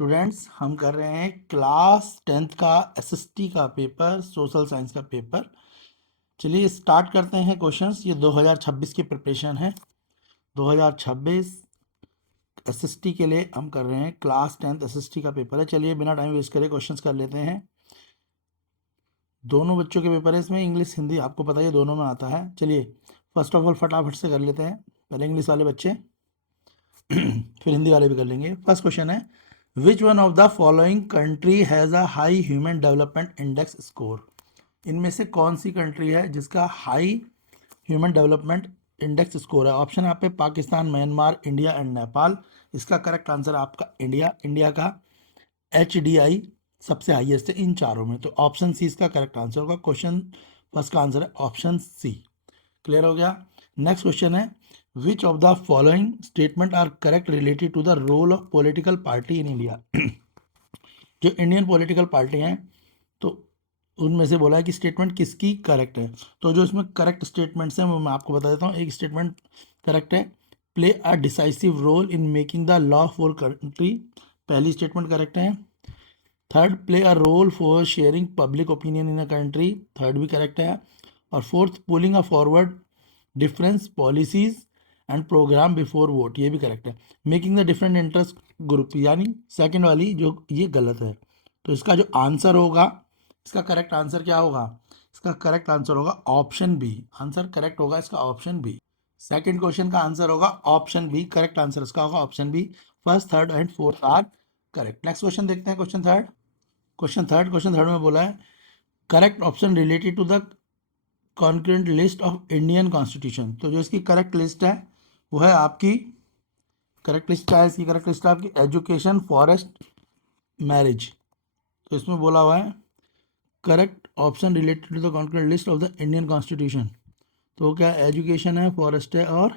Students हम कर रहे हैं क्लास 10th का एसएसटी का पेपर, सोशल साइंस का पेपर। चलिए स्टार्ट करते हैं क्वेश्चंस। ये 2026 की प्रिपरेशन है। 2026 एसएसटी के लिए हम कर रहे हैं क्लास 10th एसएसटी का पेपर है। चलिए बिना टाइम वेस्ट करे क्वेश्चंस कर लेते हैं। दोनों बच्चों के पेपर है इसमें, इंग्लिश हिंदी आपको पता है दोनों में आता है। चलिए फर्स्ट ऑफ ऑल फटाफट से कर लेते हैं। पहले इंग्लिश वाले बच्चे फिर हिंदी वाले भी कर लेंगे। फर्स्ट क्वेश्चन है, which one of the following country has a high human development index score. इनमें से कौन सी कंट्री है जिसका high human development index score है? ऑप्शन है आप पे Pakistan, Myanmar, India and Nepal. इसका करेक्ट आंसर है आपका इंडिया। इंडिया का HDI सबसे हाईएस्ट है इन चारों में, तो ऑप्शन सी इसका करेक्ट आंसर होगा। क्वेश्चन फर्स्ट का आंसर है ऑप्शन सी। क्लियर हो गया। नेक्स्ट क्वेश्चन है, which of the following statement are correct related to the role of political party in India. जो इंडियन पॉलिटिकल पार्टी हैं तो उनमें से बोला है कि स्टेटमेंट किसकी करेक्ट है। तो जो इसमें करेक्ट स्टेटमेंट्स हैं वो मैं आपको बता देता हूँ। एक स्टेटमेंट करेक्ट है, play a decisive role in making the law for country. पहली स्टेटमेंट करेक्ट है। Third, play a role for sharing public opinion in a country. Third भी करेक्ट है। और fourth, pulling a forward difference policies and programme before vote, ये भी correct है। Making the different interest group, यानी second वाली जो ये गलत है। तो इसका जो आंसर होगा, इसका करेक्ट आंसर क्या होगा? इसका करेक्ट आंसर होगा ऑप्शन बी। आंसर करेक्ट होगा इसका ऑप्शन बी। सेकंड क्वेश्चन का आंसर होगा ऑप्शन बी। करेक्ट आंसर इसका होगा option B. First, third and fourth are correct. Next question देखते हैं। क्वेश्चन थर्ड में बोला है, correct option related to the concurrent list of Indian constitution. तो जो इसकी करेक्ट लिस्ट है वो है आपकी, करेक्ट लिस्ट क्या है इसकी? करेक्ट लिस्ट है आपकी एजुकेशन, फॉरेस्ट, मैरिज। तो इसमें बोला हुआ है correct option related to the concurrent list of the Indian constitution. तो क्या एजुकेशन है, फॉरेस्ट है और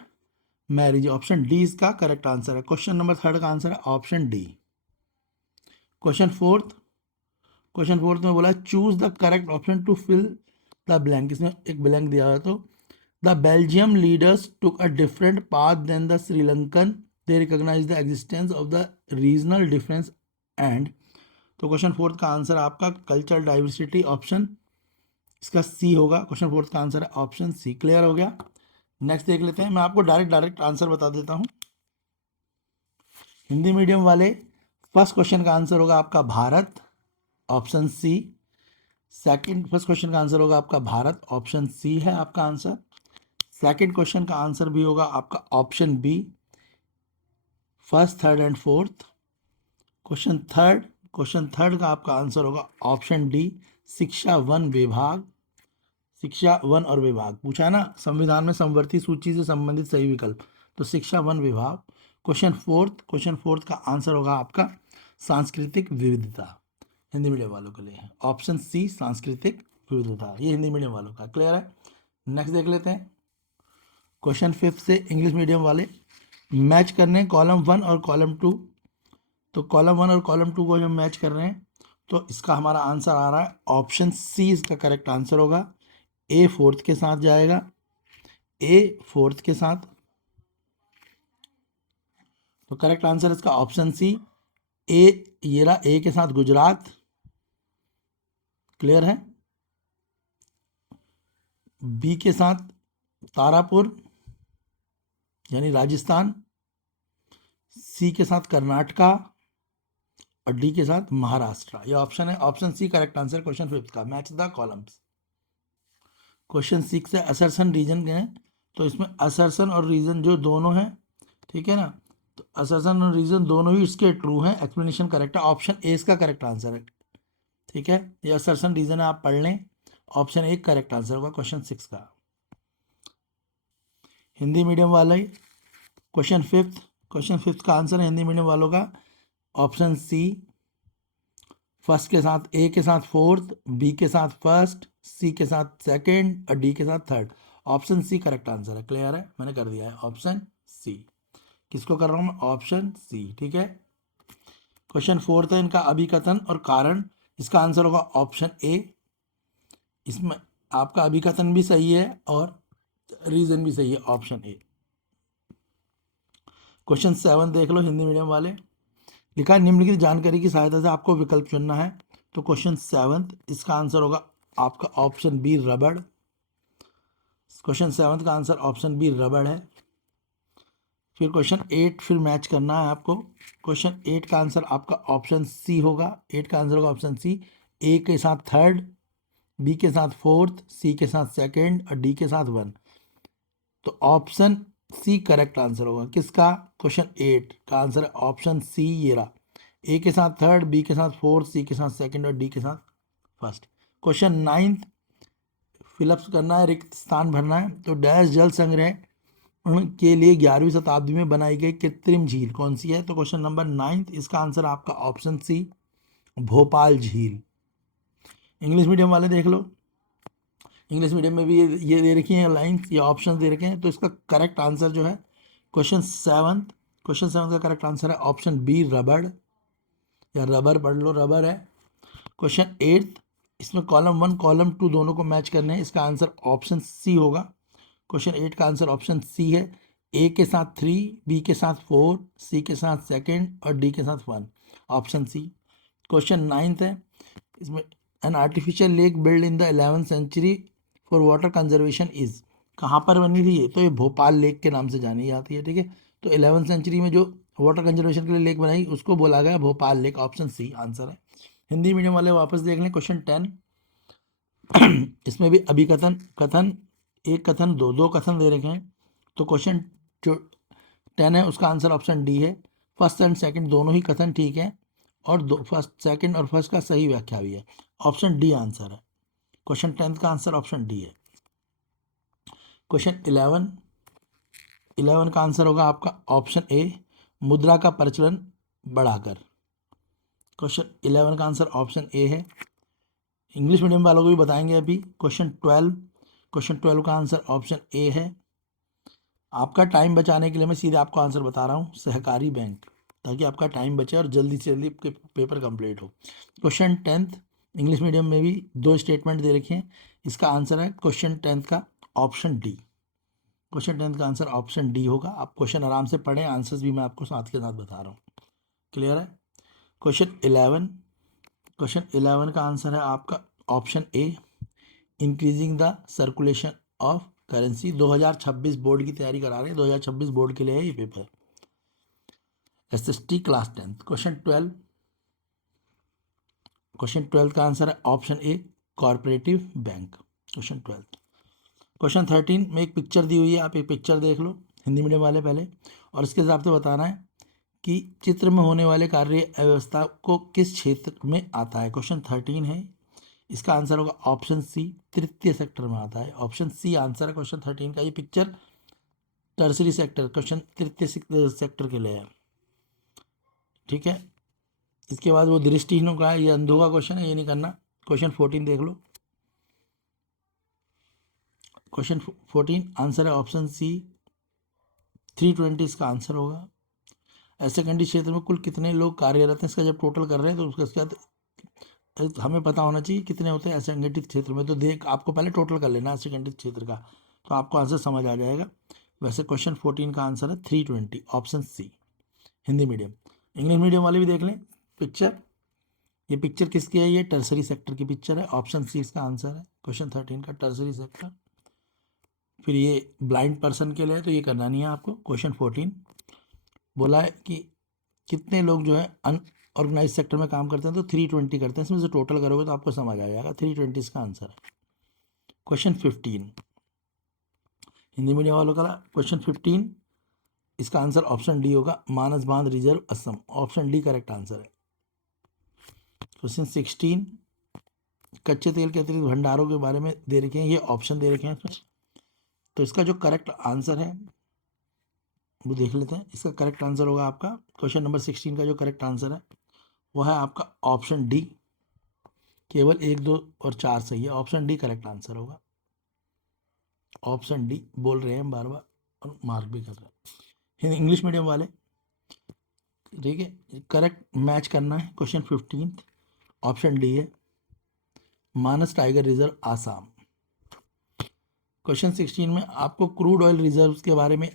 मैरिज। ऑप्शन डी इसका करेक्ट आंसर है। क्वेश्चन नंबर थर्ड का आंसर है ऑप्शन डी। क्वेश्चन फोर्थ में बोला है, choose the correct option to fill the blank. इसमें एक ब्लैंक दिया हुआ है। तो the Belgium leaders took a different path than the Sri Lankan, they recognise the existence of the regional difference and. तो क्वेश्चन फोर्थ का आंसर आपका कल्चरल डाइवर्सिटी, ऑप्शन इसका सी होगा। क्वेश्चन फोर्थ का आंसर है ऑप्शन सी। क्लियर हो गया। नेक्स्ट देख लेते हैं। मैं आपको डायरेक्ट आंसर बता देता हूँ। हिंदी मीडियम वाले, फर्स्ट क्वेश्चन का आंसर होगा आपका Bharat, option C. Second, first question का आंसर होगा आपका भारत, ऑप्शन सी है आपका आंसर। सेकंड क्वेश्चन का आंसर भी होगा आपका option B. First, third and fourth. Question third का आपका आंसर होगा ऑप्शन डी, शिक्षा वन विभाग। शिक्षा वन और विभाग पूछा है ना, संविधान में समवर्ती सूची से संबंधित सही विकल्प, तो शिक्षा वन विभाग। क्वेश्चन फोर्थ का आंसर होगा आपका सांस्कृतिक विविधता। हिंदी मीडियम वालों के लिए है ऑप्शन सी, सांस्कृतिक विविधता। ये हिंदी मीडियम वालों का क्लियर है। नेक्स्ट देख लेते हैं। क्वेश्चन फिफ्थ से इंग्लिश मीडियम वाले, मैच करने कॉलम 1 और कॉलम 2। तो कॉलम 1 और कॉलम 2 को जब मैच कर रहे हैं तो इसका हमारा आंसर आ रहा है ऑप्शन सी। इसका करेक्ट आंसर होगा। ए फोर्थ के साथ जाएगा, ए फोर्थ के साथ। तो करेक्ट आंसर इसका ऑप्शन सी, ए। ये रहा ए के साथ गुजरात। क्लियर है। बी के साथ तारापुर यानी राजस्थान। सी के साथ कर्नाटका और डी के साथ महाराष्ट्र। ये ऑप्शन है option C correct answer question fifth का। Match the columns. Question six है, असर्सन रीजन है। तो इसमें असर्सन और रीजन जो दोनों हैं, ठीक है ना, तो असर्सन और रीजन दोनों ही इसके ट्रू हैं। एक्सप्लेनेशन करेक्ट है, ऑप्शन ए इसका करेक्ट आंसर है। ठीक है, ये असर्सन रीजन है, आप पढ़ लें। ऑप्शन ए करेक्ट आंसर होगा क्वेश्चन सिक्स का। हिंदी मीडियम वाला ही क्वेश्चन फिफ्थ का आंसर है हिंदी मीडियम वालों का ऑप्शन सी। फर्स्ट के साथ, ए के साथ फोर्थ, बी के साथ फर्स्ट, सी के साथ सेकंड और डी के साथ third. Option C correct answer है। क्लियर है, मैंने कर दिया है ऑप्शन सी। किसको कर रहा हूँ मैं? Option C. ठीक है। क्वेश्चन फोर्थ है, इनका अभिकथन और कारण। इसका आंसर होगा ऑप्शन ए। इसमें आपका अभिकथन भी सही है और रीजन भी सही है, ऑप्शन ए। क्वेश्चन 7 देख लो हिंदी मीडियम वाले, लिखा है निम्नलिखित जानकारी की सहायता से आपको विकल्प चुनना है। तो क्वेश्चन 7 इसका आंसर होगा आपका ऑप्शन बी रबड़। क्वेश्चन 7 का आंसर ऑप्शन बी रबड़ है। फिर क्वेश्चन 8 फिर मैच करना है आपको। क्वेश्चन 8 का आंसर आपका ऑप्शन सी होगा। 8 का आंसर होगा ऑप्शन सी। ए के साथ थर्ड, बी के साथ फोर्थ, सी के साथ सेकंड और डी के साथ वन। तो ऑप्शन सी करेक्ट आंसर होगा किसका? क्वेश्चन 8 का आंसर है ऑप्शन सी। ये रहा, ए के साथ थर्ड, बी के साथ फोर्थ, सी के साथ सेकंड और डी के साथ फर्स्ट। क्वेश्चन 9 फिलअप करना है, रिक्त स्थान भरना है। तो डैश जल संग्रह के लिए 11वीं शताब्दी में बनाई गई कृत्रिम झील कौन सी है? तो क्वेश्चन नंबर 9 इसका आंसर आपका ऑप्शन सी भोपाल झील। इंग्लिश मीडियम वाले देख लो, इंग्लिश मीडियम में भी ये दे रखी हैं लाइन्स, ये ऑप्शन दे रखे हैं। तो इसका करेक्ट आंसर जो है क्वेश्चन 7 का करेक्ट आंसर है ऑप्शन बी रबड़, या रबर पढ़ लो, रबर है। क्वेश्चन 8 इसमें कॉलम 1 कॉलम 2 दोनों को मैच करने हैं, इसका आंसर ऑप्शन सी होगा। क्वेश्चन 8 का आंसर ऑप्शन सी है। ए के साथ 3, बी के साथ 4, सी के साथ सेकंड और डी के साथ 1, ऑप्शन सी। क्वेश्चन 9 है, इसमें an artificial lake build in the 11th century for water conservation is, कहाँ पर बनी थी ये? तो ये भोपाल लेक के नाम से जानी जाती है, ठीक है। तो 11th सेंचुरी में जो वाटर कंजर्वेशन के लिए लेक बनाई उसको बोला गया Bhopal lake, option C answer है। हिंदी मीडियम वाले वापस देख लें क्वेश्चन 10 इसमें भी अभिकथन कथन, एक कथन दो कथन दे रखे हैं। तो क्वेश्चन जो 10 है उसका आंसर ऑप्शन डी है। फर्स्ट एंड सेकंड दोनों ही कथन ठीक है, और दो फर्स्ट सेकंड और फर्स्ट का सही व्याख्या भी है, ऑप्शन डी आंसर है। क्वेश्चन 10 का आंसर ऑप्शन डी है। क्वेश्चन 11 का आंसर होगा आपका ऑप्शन ए मुद्रा का प्रचलन बढ़ाकर। क्वेश्चन 11 का आंसर ऑप्शन ए है। इंग्लिश मीडियम वालों को भी बताएंगे अभी। क्वेश्चन 12 का आंसर ऑप्शन ए है। आपका टाइम बचाने के लिए मैं सीधे आपको आंसर बता रहा हूँ, सहकारी बैंक, ताकि आपका टाइम बचे और जल्दी से जल्दी पेपर कंप्लीट हो। क्वेश्चन 10 इंग्लिश मीडियम में भी दो स्टेटमेंट दे रखे हैं, इसका आंसर है क्वेश्चन 10 का ऑप्शन डी। क्वेश्चन 10 का आंसर ऑप्शन डी होगा। आप क्वेश्चन आराम से पढ़ें, आंसर्स भी मैं आपको साथ के साथ बता रहा हूँ, क्लियर है। क्वेश्चन 11 का आंसर है आपका option A increasing the circulation of currency. 2026 board की तैयारी करा रहे हैं, 2026 बोर्ड के लिए है ये पेपर, SST क्लास 10। क्वेश्चन 12 का आंसर है option A corporative bank, question 12। Question 13 में एक पिक्चर दी हुई है, आप एक पिक्चर देख लो हिंदी मीडियम वाले पहले, और इसके हिसाब से बताना है कि चित्र में होने वाले कार्य अव्यवस्था को किस क्षेत्र में आता है। क्वेश्चन 13 है, इसका आंसर होगा ऑप्शन सी तृतीय सेक्टर में आता है, ऑप्शन सी आंसर है क्वेश्चन 13 का। ये पिक्चर टर्सरी सेक्टर क्वेश्चन तृतीय सेक्टर के लिए है, ठीक है। इसके बाद वो दृष्टिहीनों का है, ये अंधों का क्वेश्चन है, ये नहीं करना। क्वेश्चन 14 देख लो, क्वेश्चन 14 आंसर है ऑप्शन सी 320 इसका आंसर होगा। असंगठित क्षेत्र में कुल कितने लोग कार्यरत हैं, इसका जब टोटल कर रहे हैं तो उसके बाद हमें पता होना चाहिए कितने होते हैं असंगठित क्षेत्र में। तो देख आपको पहले टोटल कर लेना असंगठित क्षेत्र का, तो आपको आंसर समझ आ जाएगा। वैसे क्वेश्चन 14 का आंसर है 320, option C Hindi medium. English medium वाले भी देख लें पिक्चर, ये पिक्चर किसकी है? ये टर्सरी सेक्टर की पिक्चर है, ऑप्शन सी इसका आंसर है क्वेश्चन 13 का, टर्सरी सेक्टर। फिर ये ब्लाइंड पर्सन के लिए है, तो ये करना नहीं है आपको। क्वेश्चन 14 बोला है कि कितने लोग जो है अनऑर्गेनाइज सेक्टर में काम करते हैं, तो 320 करते हैं, इसमें से टोटल करोगे तो आपको समझ आ जाएगा, 320 इसका आंसर है। क्वेश्चन 15 हिंदी मीडियम वालों का क्वेश्चन 15 इसका आंसर ऑप्शन डी होगा, मानस बांध reserve Assam, option D correct answer है। क्वेश्चन 16 कच्चे तेल के अतिरिक्त भंडारों के बारे में दे रखे हैं, ये ऑप्शन दे रखे हैं इसमें, तो इसका जो करेक्ट आंसर है वो देख लेते हैं। इसका करेक्ट आंसर होगा आपका क्वेश्चन नंबर 16 का जो करेक्ट आंसर है वो है आपका ऑप्शन डी, केवल 1, 2 और 4 सही है, ऑप्शन डी करेक्ट आंसर होगा। ऑप्शन डी बोल रहे हैं बार बार और मार्क भी कर रहे हैं इंग्लिश मीडियम वाले, ठीक है। करेक्ट मैच करना है, क्वेश्चन 15 ऑप्शन डी है, मानस टाइगर रिजर्व आसाम। क्वेश्चन 16 में आपको क्रूड ऑयल रिजर्व्स के बारे में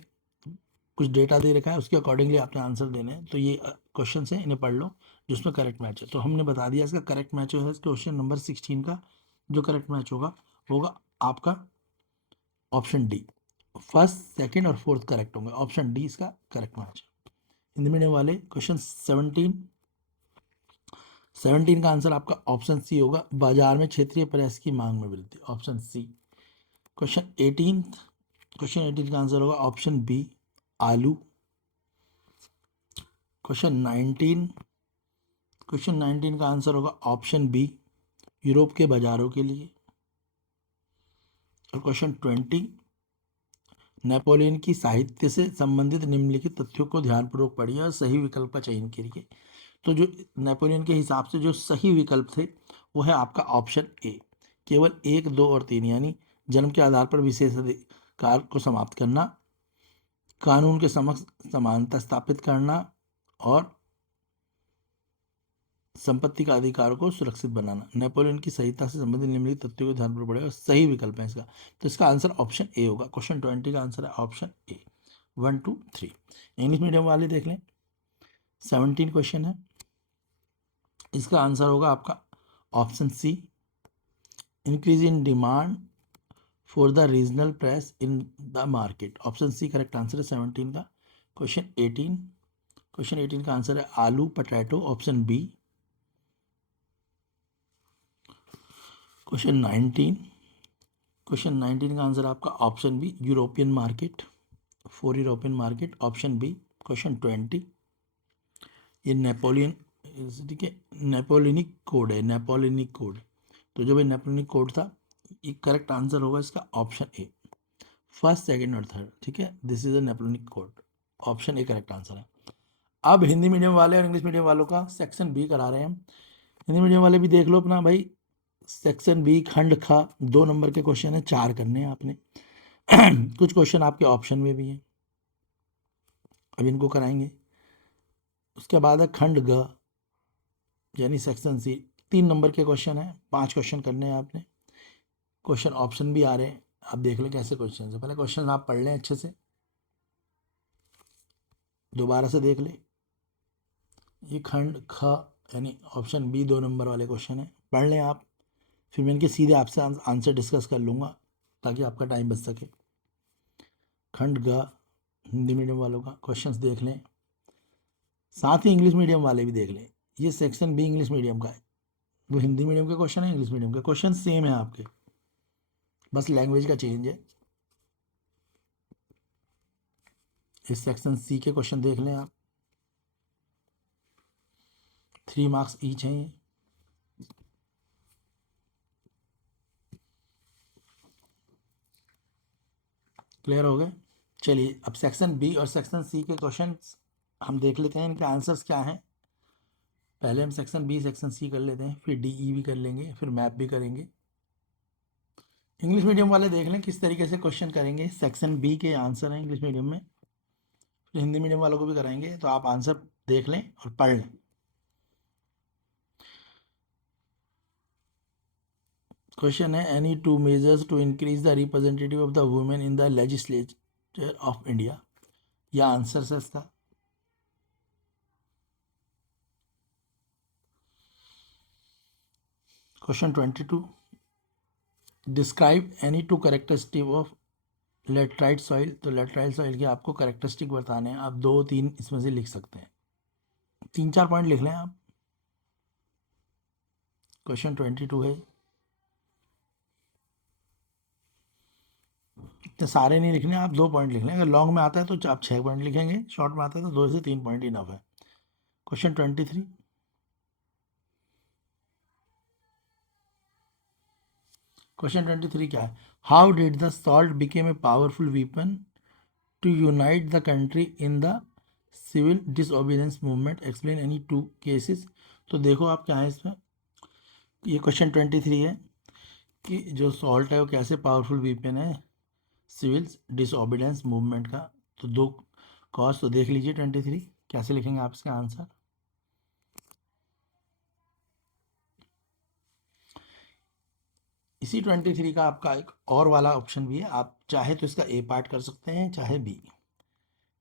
कुछ डेटा दे रखा है, उसके अकॉर्डिंगली आपने आंसर देने हैं। तो ये क्वेश्चन है, इन्हें पढ़ लो जिसमें करेक्ट मैच है। तो हमने बता दिया इसका करेक्ट मैच है क्वेश्चन नंबर 16 का। जो करेक्ट मैच होगा होगा आपका ऑप्शन डी। फर्स्ट, सेकंड और फोर्थ करेक्ट होंगे, ऑप्शन डी इसका करेक्ट मैच है। हिंदी मीडियम वाले क्वेश्चन 17 का आंसर आपका ऑप्शन सी होगा, बाजार में क्षेत्रीय प्रेस की मांग में वृद्धि, ऑप्शन सी। क्वेश्चन 18 का आंसर होगा ऑप्शन बी, आलू। क्वेश्चन 19 का आंसर होगा ऑप्शन बी, यूरोप के बाजारों के लिए। और क्वेश्चन 20, नेपोलियन की साहित्य से संबंधित निम्नलिखित तथ्यों को ध्यानपूर्वक पढ़िए और सही विकल्प का चयन करिए। तो जो नेपोलियन के हिसाब से जो सही विकल्प थे वो है आपका ऑप्शन ए, केवल 1, 2 और 3, यानी जन्म के आधार पर विशेषाधिकार को समाप्त करना, कानून के समक्ष समानता स्थापित करना और संपत्ति का अधिकार को सुरक्षित बनाना। नेपोलियन की संहिता से संबंधित निम्नलिखित तथ्यों को ध्यानपूर्वक पढ़ेगा, सही विकल्प है इसका। तो इसका आंसर ऑप्शन ए होगा। क्वेश्चन 20 का आंसर है ऑप्शन ए, 1, 2, 3। इंग्लिश मीडियम वाले देख लें, 17 क्वेश्चन है, इसका आंसर होगा आपका option C, increase in demand for the regional press in the market, option C correct answer है 17 का। क्वेश्चन 18 का आंसर है आलू पटैटो, ऑप्शन बी। क्वेश्चन 19 का आंसर आपका option B, European market, for European market, option B. Question 20, ये Napoleon, ठीक है, नेपोलियनिक कोड है, नेपोलियनिक कोड। तो जो भाई नेपोलियनिक कोड था, ये करेक्ट आंसर होगा इसका ऑप्शन ए, फर्स्ट, सेकंड और थर्ड, ठीक है, this is a Napoleonic code, option A correct answer है। अब हिंदी मीडियम वाले और इंग्लिश मीडियम वालों का सेक्शन बी करा रहे हैं हम। हिंदी मीडियम वाले भी देख लो अपना भाई, सेक्शन बी खंड खा 2 नंबर के क्वेश्चन है, 4 करने हैं आपने। कुछ क्वेश्चन आपके ऑप्शन में भी हैं, अब इनको कराएंगे। उसके बाद है खंड ग, यानी सेक्शन सी, 3 नंबर के क्वेश्चन है, 5 क्वेश्चन करने हैं आपने। क्वेश्चन ऑप्शन भी आ रहे हैं, आप देख लें कैसे क्वेश्चन है। पहले क्वेश्चन आप पढ़ लें अच्छे से, दोबारा से देख लें। ये खंड ख यानी ऑप्शन बी 2 नंबर वाले क्वेश्चन है, पढ़ लें आप, फिर मैं इनके सीधे आपसे आंसर डिस्कस कर लूँगा ताकि आपका टाइम बच सके। खंड ग हिंदी मीडियम वालों का क्वेश्चंस देख लें, साथ ही इंग्लिश मीडियम वाले भी देख लें। ये सेक्शन बी इंग्लिश मीडियम का है, वो हिंदी मीडियम के क्वेश्चन है, इंग्लिश मीडियम के क्वेश्चन सेम है आपके, बस लैंग्वेज का चेंज है। इस सेक्शन सी के क्वेश्चन देख लें आप, 3 मार्क्स ईच हैं ये। क्लियर हो गए? चलिए अब सेक्शन बी और सेक्शन सी के क्वेश्चन हम देख लेते हैं, इनके आंसर्स क्या हैं। पहले हम सेक्शन बी सेक्शन सी कर लेते हैं, फिर डी ई भी कर लेंगे, फिर मैप भी करेंगे। इंग्लिश मीडियम वाले देख लें किस तरीके से क्वेश्चन करेंगे। सेक्शन बी के आंसर हैं इंग्लिश मीडियम में, फिर हिंदी मीडियम वालों को भी कराएंगे, तो आप आंसर देख लें और पढ़ लें। क्वेश्चन है, any 2 measures to increase the representative of the women in the legislature of India, यह आंसर है इसका। Question 22, describe any 2 characteristic of laterite soil. तो लेटराइट सॉइल के आपको कैरेक्टरिस्टिक बताने हैं, आप 2-3 इसमें से लिख सकते हैं, 3-4 पॉइंट लिख लें आप। क्वेश्चन 22 है, इतने सारे नहीं लिखने, आप 2 पॉइंट लिख लें। अगर लॉन्ग में आता है तो आप 6 पॉइंट लिखेंगे, शॉर्ट में आता है तो 2 से 3 पॉइंट इनफ है। क्वेश्चन 23, क्वेश्चन 23 क्या है, how did the salt became a powerful weapon to unite the country in the civil disobedience movement, explain any 2 cases. तो देखो आप क्या है इसमें, ये क्वेश्चन 23 है कि जो सॉल्ट है वो कैसे पावरफुल वीपन है सिविल डिसओबीडियंस मूवमेंट का। तो 2 कॉज तो देख लीजिए 23 कैसे लिखेंगे आप इसका आंसर। इसी 23 का आपका एक और वाला ऑप्शन भी है, आप चाहे तो इसका ए पार्ट कर सकते हैं, चाहे बी।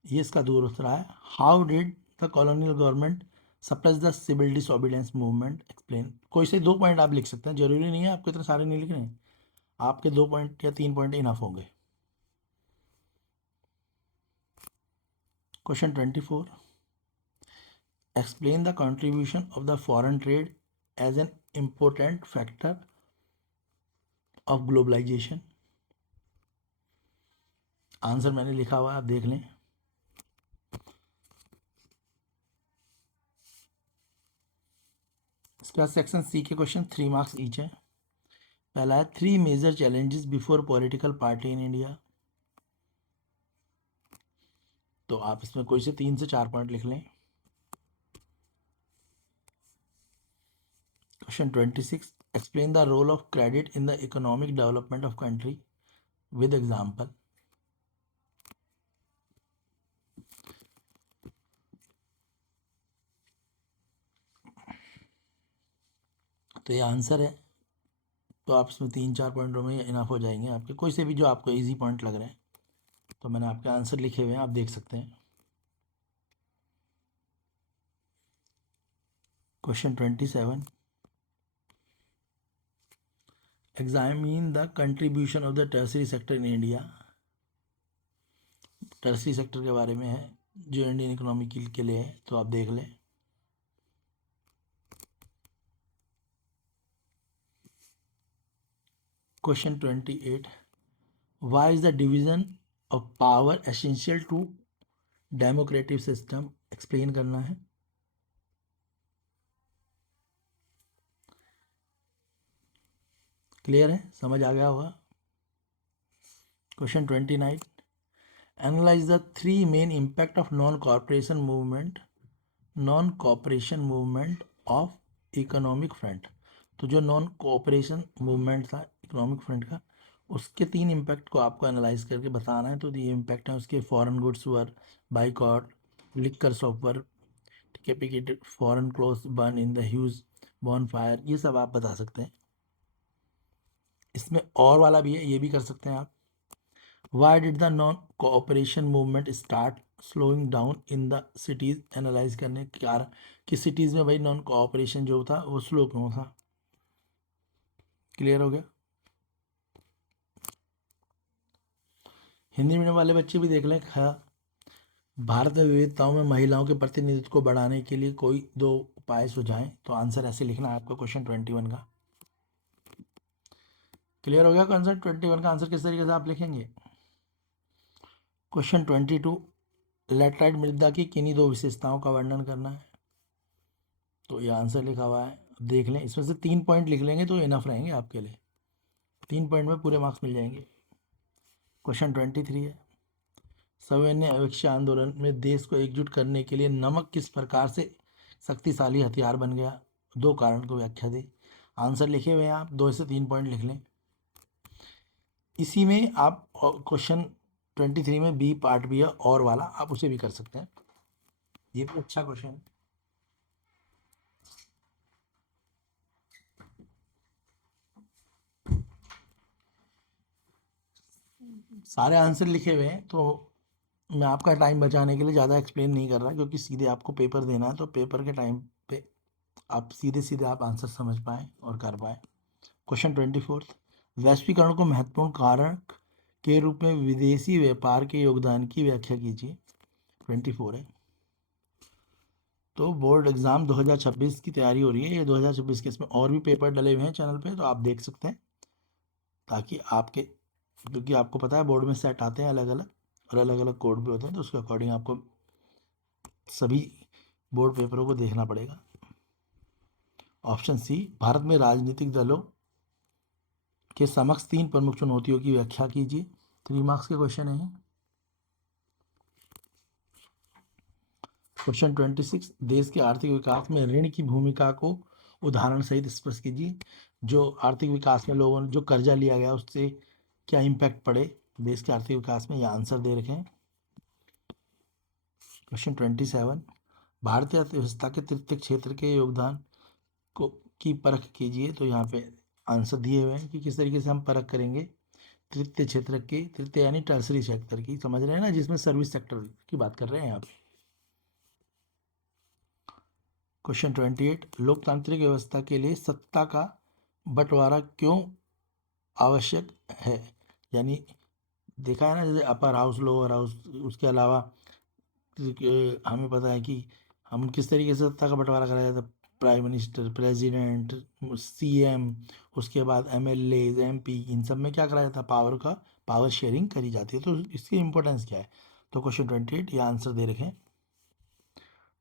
ये इसका दूसरा है, how did the colonial government suppress the civil disobedience movement, explain. कोई से 2 पॉइंट आप लिख सकते हैं, जरूरी नहीं है आपको इतने सारे नहीं लिखने, आपके 2 पॉइंट या 3 पॉइंट इनफ होंगे। Question 24, explain the contribution of the foreign trade as an important factor of globalisation. Answer मैंने लिखा हुआ है, आप देख लें। इसके बाद सेक्शन सी के क्वेश्चन 3 मार्क्स ईच है। पहला है 3 major challenges before political party in India. तो आप इसमें कोई से 3 से 4 पॉइंट लिख लें। Question 26, explain the role of credit in the economic development of country with example. तो ये आंसर है, तो आप इसमें 3-4 पॉइंटों में इनफ हो जाएंगे आपके, कोई से भी जो आपको इजी पॉइंट लग रहे हैं। तो मैंने आपके आंसर लिखे हुए हैं, आप देख सकते हैं। Question 27, examine the contribution of the tertiary sector in India. Tertiary sector के बारे में है जो इंडियन इकोनॉमी के लिए है, तो आप देख लें। Question 28, why is the division of power essential to democratic system, explain करना है। क्लियर है, समझ आ गया होगा। Question 29, analyse the 3 main impact of non cooperation movement of economic front. तो जो नॉन कोऑपरेशन मूवमेंट था इकोनॉमिक फ्रंट का, उसके 3 इम्पैक्ट को आपको एनालाइज करके बताना है। तो ये इम्पैक्ट है उसके, foreign goods were boycott, liquor shop were, ठीक है, picketed foreign clothes burn in the huge bonfire, ये सब आप बता सकते हैं। इसमें और वाला भी है, ये भी कर सकते हैं आप। Why did the non cooperation movement start slowing down in the cities, analyse करने के कारण कि सिटीज़ में भाई नॉन कोऑपरेशन जो था वो स्लो क्यों था। क्लियर हो गया। हिंदी मीडियम वाले बच्चे भी देख लें। हाँ, भारत में विविधताओं में महिलाओं के प्रतिनिधित्व को बढ़ाने के लिए कोई 2 उपाय सुझाएं। तो आंसर ऐसे लिखना है आपको क्वेश्चन 21 का। क्लियर हो गया कॉन्सेप्ट। 21 का आंसर किस तरीके से आप लिखेंगे। क्वेश्चन 22, लेटराइट मृदा की किन्हीं 2 विशेषताओं का वर्णन करना है। तो ये आंसर लिखा हुआ है, देख लें। इसमें से 3 पॉइंट लिख लेंगे तो इनफ रहेंगे आपके लिए, 3 पॉइंट में पूरे मार्क्स मिल जाएंगे। क्वेश्चन 23 है, सविनय अवज्ञा आंदोलन में देश को एकजुट करने के लिए नमक किस प्रकार से शक्तिशाली हथियार बन गया, 2 कारण को व्याख्या दे। आंसर लिखे हुए हैं आप, 2 से 3 पॉइंट लिख लें। इसी में आप क्वेश्चन 23 में बी पार्ट भी है और वाला, आप उसे भी कर सकते हैं, ये भी अच्छा क्वेश्चन है। सारे आंसर लिखे हुए हैं, तो मैं आपका टाइम बचाने के लिए ज़्यादा एक्सप्लेन नहीं कर रहा, क्योंकि सीधे आपको पेपर देना है, तो पेपर के टाइम पे आप सीधे सीधे आप आंसर समझ पाएँ और कर पाएँ। क्वेश्चन 24, वैश्वीकरण को महत्वपूर्ण कारक के रूप में विदेशी व्यापार के योगदान की व्याख्या कीजिए। 24 है। तो बोर्ड एग्ज़ाम 2026 की तैयारी हो रही है, ये 2026 के, इसमें और भी पेपर डले हुए हैं चैनल पे, तो आप देख सकते हैं, ताकि आपके, क्योंकि आपको पता है बोर्ड में सेट आते हैं अलग अलग और अलग अलग कोड भी होते हैं, तो उसके अकॉर्डिंग आपको सभी बोर्ड पेपरों को देखना पड़ेगा। ऑप्शन सी, भारत में राजनीतिक दलों के समक्ष 3 प्रमुख चुनौतियों की व्याख्या कीजिए। 3 मार्क्स के क्वेश्चन है। क्वेश्चन 26, देश के आर्थिक विकास में ऋण की भूमिका को उदाहरण सहित स्पष्ट कीजिए। जो आर्थिक विकास में लोगों ने जो कर्जा लिया गया उससे क्या इम्पैक्ट पड़े देश के आर्थिक विकास में, यह आंसर दे रखे हैं। क्वेश्चन 27, भारतीय अर्थव्यवस्था के तृतीय क्षेत्र के योगदान को की परख कीजिए। तो यहाँ पे आंसर दिए हुए हैं कि किस तरीके से हम परख करेंगे तृतीय क्षेत्र की, तृतीय यानी टर्सरी सेक्टर की, समझ रहे हैं ना, जिसमें सर्विस सेक्टर की बात कर रहे हैं यहाँ पे। क्वेश्चन 28, लोकतांत्रिक व्यवस्था के लिए सत्ता का बंटवारा क्यों आवश्यक है? यानी देखा है ना, जैसे अपर हाउस, लोअर हाउस, उसके अलावा हमें पता है कि हम किस तरीके से सत्ता का बंटवारा कराया जाता है। प्राइम मिनिस्टर, प्रेसिडेंट, सीएम, उसके बाद एमएलए, एमपी, इन सब में क्या कराया जाता है, पावर शेयरिंग करी जाती है। तो इसकी इंपॉर्टेंस क्या है? तो क्वेश्चन 28 ये आंसर दे रखे हैं।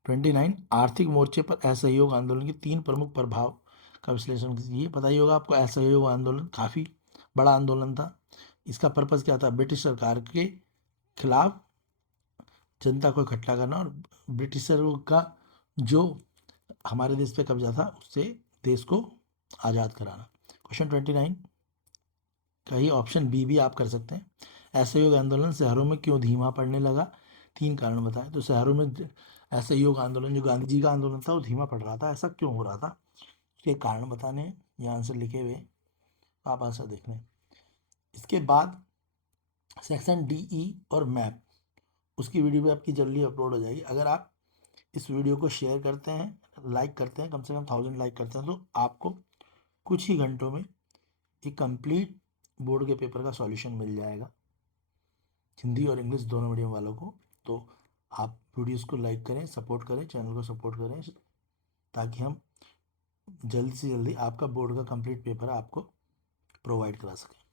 29, आर्थिक मोर्चे पर असहयोग आंदोलन के 3 प्रमुख प्रभाव का विश्लेषण कीजिए। पता ही होगा आपको, असहयोग आंदोलन काफ़ी बड़ा आंदोलन था। इसका पर्पज़ क्या था? ब्रिटिश सरकार के खिलाफ जनता को इकट्ठा करना और ब्रिटिशरों का जो हमारे देश पे कब्जा था उससे देश को आज़ाद कराना। क्वेश्चन 29 का ही ऑप्शन बी भी आप कर सकते हैं। असहयोग आंदोलन शहरों में क्यों धीमा पड़ने लगा? 3 कारण बताएं। तो शहरों में असहयोग आंदोलन, जो गांधी जी का आंदोलन था, वो धीमा पड़ रहा था। ऐसा क्यों हो रहा था? उसके कारण बताने हैं, ये आंसर लिखे हुए, आप आंसर देख लें। इसके बाद सेक्शन डी, ई और मैप, उसकी वीडियो भी आपकी जल्दी अपलोड हो जाएगी। अगर आप इस वीडियो को शेयर करते हैं, लाइक करते हैं, कम से कम 1000 लाइक करते हैं, तो आपको कुछ ही घंटों में एक कंप्लीट बोर्ड के पेपर का सॉल्यूशन मिल जाएगा, हिंदी और इंग्लिश दोनों मीडियम वालों को। तो आप वीडियोस को लाइक करें, सपोर्ट करें, चैनल को सपोर्ट करें, ताकि हम जल्द से जल्दी आपका बोर्ड का कंप्लीट पेपर आपको प्रोवाइड करा सकें।